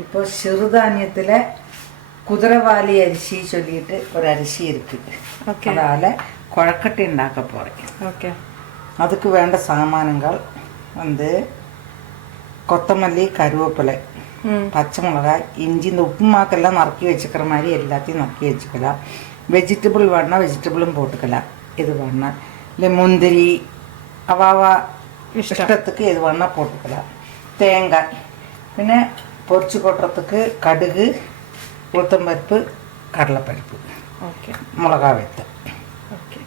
இப்போ சிறுதானியத்தில் குதிரைவாலி அரிசி சொல்லிட்டு ஒரு அரிசி இருக்குது. அதால் குழக்கட்டை உண்டாக்க போகிறேன். ஓகே. அதுக்கு வேண்ட சாமானங்கள் வந்து கொத்தமல்லி, கருவேப்பிலை, பச்சை மிளகாய், இஞ்சி. இந்த உப்புமாக்கெல்லாம் நறுக்கி வச்சுக்கிற மாதிரி எல்லாத்தையும் நறுக்கி வச்சுக்கலாம். வெஜிடபிள் வேணா வெஜிடபிளும் போட்டுக்கலாம், எது வேணா. இல்லை முந்திரி அவாவா இஷ்டத்துக்கு எது வேணா போட்டுக்கலாம். தேங்காய், பின்ன பொரிச்சு கொட்டுறதுக்கு கடுகு, உளுத்தம்பருப்பு, கடலைப்பருப்பு, ஓகே, மிளகா வெத்தல், ஓகே,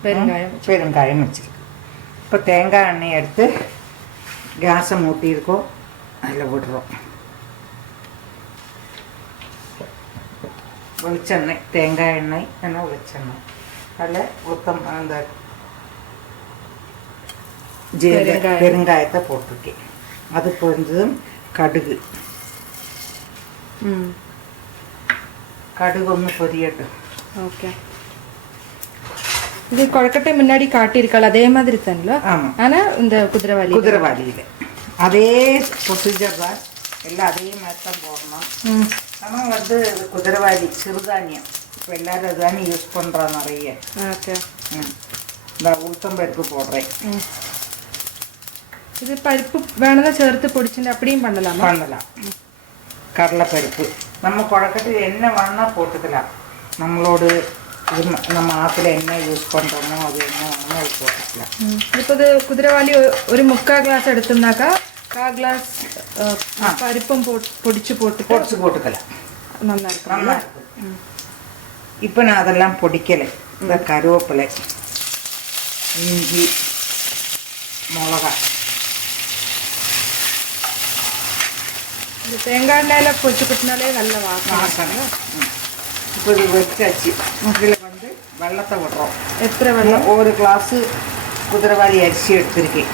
பெருங்காயம் வச்சுருக்கு. இப்போ தேங்காய் எண்ணெய் எடுத்து கேஸை மூட்டியிருக்கோம், அதில் விடுறோம். வெளிச்செண்ணெய், தேங்காய் எண்ணெய் என்ன வெளிச்செண்ணெய், அதில் அந்த பெருங்காயத்தை போட்டிருக்கேன். அது கொஞ்சம் கடுகு கடுகு ஒன்று பொரியட்டும். ஓகே. இது கொழக்கட்டை முன்னாடி காட்டியிருக்காள் அதே மாதிரி தானே? ஆமாம். ஆனால் இந்த குதிரைவாலியில் அதே ப்ரொசீஜர் தான், எல்லாம் அதே மாதிரி தான் போடணும். ஆனால் வந்து குதிரைவாலி சிறுதானியம் இப்போ எல்லோரும் அதுதானே யூஸ் பண்ணுறோம் நிறைய. ஓகே. இந்த உளுத்தம்பருப்பு போடுறேன். இது பருப்பு வேணதா சேர்த்து பொடிச்சுட்டு அப்படியும் பண்ணலாம். கடலைப்பருப்பு நம்ம குழக்கட்டுக்கு என்ன வேணால் போட்டுக்கலாம். நம்மளோட இது நம்ம ஆற்றுல என்ன யூஸ் பண்ணுறோமோ அது என்ன வேணுமோ அது போட்டுக்கலாம். இப்போ இது குதிரைவாலி ஒரு 3/4 கிளாஸ் எடுத்தோம்னாக்கா 1/4 கிளாஸ் பருப்பும் பொடிச்சு போட்டுக்கலாம். நல்லா இருக்கும். இப்போ நான் அதெல்லாம் பொடிக்கலை. இந்த கருவேப்பிலை, இஞ்சி, மிளகா, இந்த தேங்காய் எண்ணெயில் பொரிச்சு கொட்டினாலே நல்ல வாசனை. இப்போ இது வச்சாச்சு. இதில் வந்து வெள்ளத்தை விடுறோம். எத்தனை வெள்ளம்? ஒரு கிளாஸு குதிரைவாலி அரிசி எடுத்திருக்கேன்,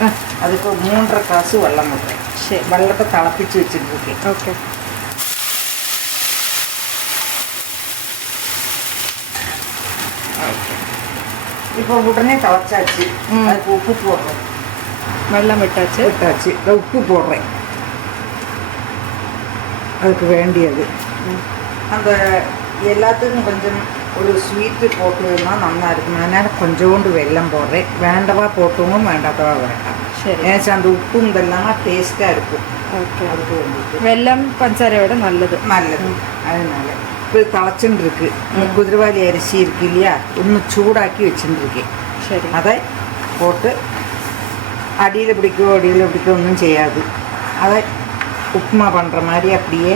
அதுக்கு 3.5 கிளாஸு வெள்ளம் விடுறேன். சரி. வெள்ளத்தை திளப்பிச்சு வச்சுட்டுருக்கேன். ஓகே. இப்போ உடனே திளச்சாச்சு. அதுக்கு உப்பு போடுறோம். வெள்ளம் விட்டாச்சு. இந்த உப்பு போடுறேன் அதுக்கு வேண்டியது. அந்த எல்லாத்துக்கும் கொஞ்சம் ஒரு ஸ்வீட்டு போட்டுன்னா நல்லா இருக்கும். அதனால் கொஞ்சோண்டு வெல்லம் போடுறேன். வேண்டவா போட்டுவும் வேண்டாதவா வேண்டாம். சரி. ஏன்னா அந்த உப்பும் இதெல்லாம் டேஸ்ட்டாக இருக்கும். ஓகே. அதுக்கு வேண்டிட்டு வெல்லம் பஞ்சாரையோட நல்லது. அதனால இப்போ திளச்சுன்னு இருக்கு. குதிரைவாலி அரிசி இருக்கு இல்லையா, இன்னும் சூடாக்கி வச்சுட்டு இருக்கேன். சரி. அதை போட்டு அடியில் பிடிக்க ஒன்றும் செய்யாது. அதை உப்புமா பண்ணுற மாதிரி அப்படியே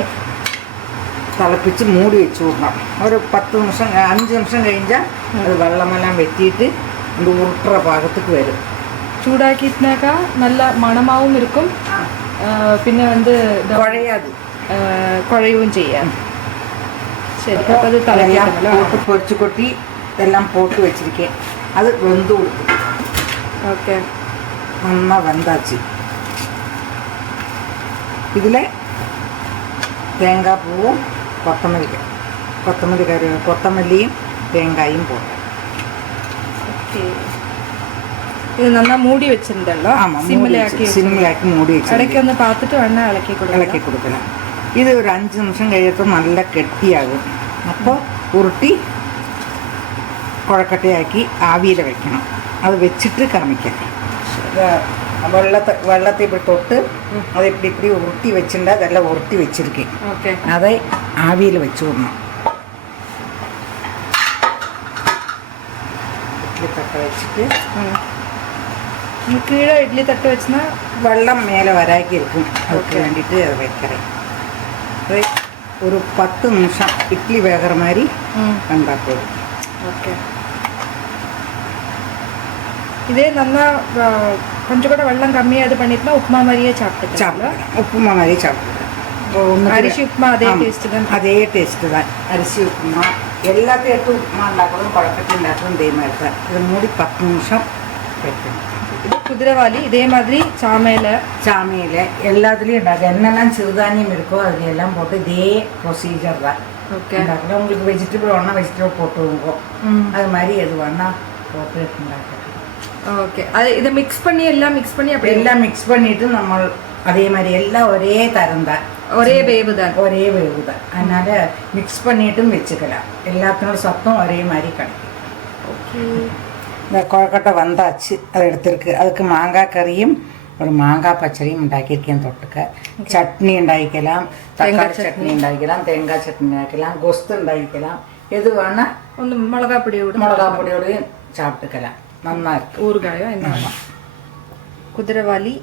திளப்பிச்சு மூடி வச்சு விடணும். ஒரு 10 நிமிஷம் 5 நிமிஷம் கழிஞ்சால் அது வெள்ளமெல்லாம் வெட்டிட்டு இந்த உருட்டுற பாகத்துக்கு வரும். சூடாக்கினாக்கா நல்ல மணமாகவும் இருக்கும், பின்ன வந்து குழையாது, குழையவும் செய்யாது. சரி. அப்போ அது தலையெல்லாம் போட்டு பொரிச்சு கொட்டி இதெல்லாம் போட்டு வச்சுருக்கேன். அது வெந்து கொடுக்கும். ஓகே. நல்லா வெந்தாச்சு. இதில் தேங்காய் பூவும் கொத்தமல்லியும் தேங்காயும் போடுறேன். ஓகே. இது நல்லா மூடி வச்சுருந்தല്ലോ? ஆமாம், சிம்மிலாக்கி மூடி வச்சு இடைக்கு வந்து பார்த்துட்டு வேணா இலக்கி கொடுக்கலாம். இது ஒரு 5 நிமிஷம் கழியத்தும் நல்லா கெட்டியாகும். அப்போ உருட்டி குழக்கட்டையாக்கி ஆவியில் வைக்கணும். அது வச்சுட்டு காமிக்கிறேன். வெள்ளத்தை இப்படி தொட்டு அதை இப்படி உருட்டி வச்சுருந்தா அதெல்லாம் உருட்டி வச்சுருக்கேன். ஓகே. அதை ஆவியில் வச்சு விடணும். இட்லி தட்டை வச்சுட்டு கீழே இட்லி தட்டு வச்சுன்னா வெள்ளம் மேலே வராக்கி இருக்கும். அதுக்கு வேண்டிட்டு அதை வைக்கிறேன். ஒரு 10 நிமிஷம் இட்லி வேகிற மாதிரி வெந்தால் போதும். ஓகே. இதே நல்லா கொஞ்சம் கூட வெள்ளம் கம்மியாக இது பண்ணிட்டுனா உப்புமா மாதிரியே சாப்பிட்டுக்கலாம். உப்புமா மாதிரியே சாப்பிட்டுக்கலாம். அரிசி உப்புமா அதே டேஸ்ட்டு தான். அதே டேஸ்ட்டு தான். அரிசி உப்புமா எல்லாத்தையும் எடுத்து உப்புமா இருந்தாலும் குழக்கட்டி இருந்தாலும் இதே மாதிரி தான். இதை மூடி 10 நிமிஷம் வைக்கணும். இது குதிரைவாலி இதே மாதிரி சாமையில் எல்லாத்துலேயும் ഉണ്ടാക്കുക. என்னெல்லாம் சிறுதானியம் இருக்கோ அதில் எல்லாம் போட்டு இதே ப்ரொசீஜர் தான். ஓகே. ഉണ്ടാக்கலாம். உங்களுக்கு வெஜிடபிள் வேணால் வெஜிடபிள் போட்டுவோங்க. அது மாதிரி எது வேணால் போட்டு ഉണ്ടാക്കാം. ஓகே. அது இதை எல்லாம் மிக்ஸ் பண்ணி அப்படி எல்லாம் மிக்ஸ் பண்ணிவிட்டு நம்ம அதே மாதிரி எல்லாம் ஒரே தரம் தான். ஒரே வேவு தான். ஒரே வேவு தான். அதனால் மிக்ஸ் பண்ணிட்டும் வச்சுக்கலாம். எல்லாத்தினோட சத்தம் ஒரே மாதிரி கிடைக்கும். ஓகே, இந்த கொழக்கட்டை வந்தாச்சு, அதை எடுத்துருக்கு. அதுக்கு மாங்காய் கறியும் ஒரு மாங்காய் பச்சடியும் ഉണ്ടാക്കിയിരിക്കാൻ തൊട്ടുക. ചട്നി ഉണ്ടാക്കിக்கலாம், തക്കാളി ചട്നി ഉണ്ടാക്കിக்கலாம், തേങ്ങാ ചട്നി ഉണ്ടാക്കിக்கலாம், ഗൊസ്ത് ഉണ്ടാക്കിக்கலாம். எது வேணா ഒന്ന് മുളകാപ്പൊടിയോട് மிளகாப்பொடியோடையும் சாப்பிட்டுக்கலாம். நல்லா இருக்கு. ஊறுகாயோ என்ன. குதிரைவாலி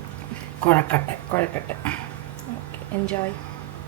கொழக்கட்டை. கொழக்கட்டை. Okay, enjoy.